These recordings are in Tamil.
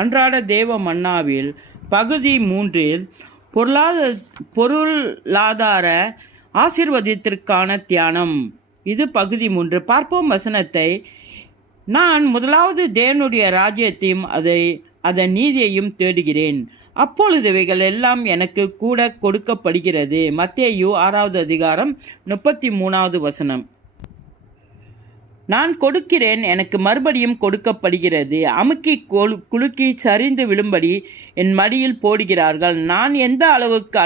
அன்றாட தேவ மன்னாவில் பகுதி 3இல் பொருளாதார ஆசீர்வாதத்திற்கான தியானம். இது பகுதி 3. பார்ப்போம் வசனத்தை. நான் முதலாவது தேவனுடைய ராஜ்யத்தையும் அதன் நீதியையும் தேடுகிறேன், அப்பொழுது இவைகள் எல்லாம் எனக்கு கூட கொடுக்கப்படுகிறது. மத்தேயு 6வது அதிகாரம் 33வது வசனம். நான் கொடுக்கிறேன், எனக்கு மறுபடியும் கொடுக்கப்படுகிறது. அமுக்கி குலுக்கி சரிந்து விழும்படி என் மடியில் போடுகிறார்கள். நான் எந்த அளவுக்கு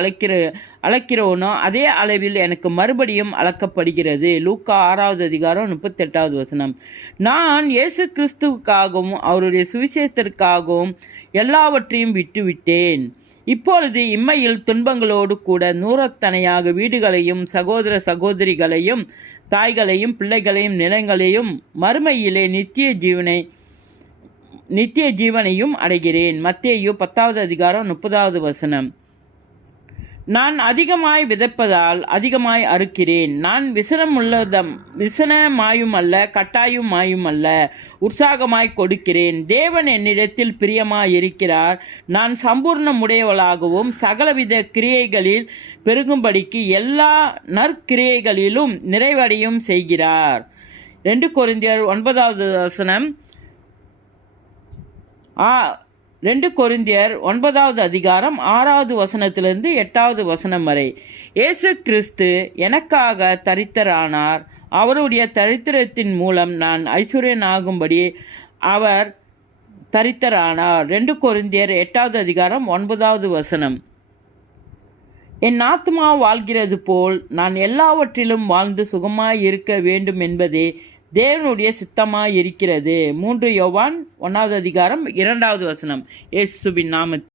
அளக்கிறோனோ அதே அளவில் எனக்கு மறுபடியும் அளக்கப்படுகிறது. லூக்கா 6வது அதிகாரம் 38வது வசனம். நான் இயேசு கிறிஸ்துவுக்காகவும் அவருடைய சுவிசேஷத்திற்காகவும் எல்லாவற்றையும் விட்டுவிட்டேன். இப்பொழுது இம்மையில் துன்பங்களோடு கூட நூறத்தனையாக வீடுகளையும் சகோதர சகோதரிகளையும் தாய்களையும் பிள்ளைகளையும் நிலங்களையும் மறுமையிலே நித்திய ஜீவனையும் அடைகிறேன். மத்தேயு 10வது அதிகாரம் 30வது வசனம். நான் அதிகமாய் விதைப்பதால் அதிகமாய் அறுக்கிறேன். நான் விசனமாயும் அல்ல கட்டாயுமாயும் அல்ல, உற்சாகமாய் கொடுக்கிறேன். தேவன் என்னிடத்தில் பிரியமாய் இருக்கிறார். நான் சம்பூர்ணமுடையவளாகவும் சகலவித கிரியைகளில் பெருகும்படிக்கு எல்லா நற்கிரியைகளிலும் நிறைவடையும் செய்கிறார். 2 கொரிந்தியர் 9வது வசனம். 2 கொரிந்தியர் 9வது அதிகாரம் 6வது வசனத்திலிருந்து 8வது வசனம் வரை. இயேசு கிறிஸ்து எனக்காக தரித்தரானார். அவருடைய தரித்திரத்தின் மூலம் நான் ஐஸ்வர்யனாகும்படி அவர் தரித்தரானார். 2 கொரிந்தியர் 8வது அதிகாரம் 9வது வசனம். என் ஆத்மா வாழ்கிறது போல் நான் எல்லாவற்றிலும் வாழ்ந்து சுகமாய் இருக்க வேண்டும் என்பதே தேவனுடைய சித்தமாய் இருக்கிறது. 3 யோவான் 1வது அதிகாரம் 2வது வசனம். இயேசுவின் நாமத்தில்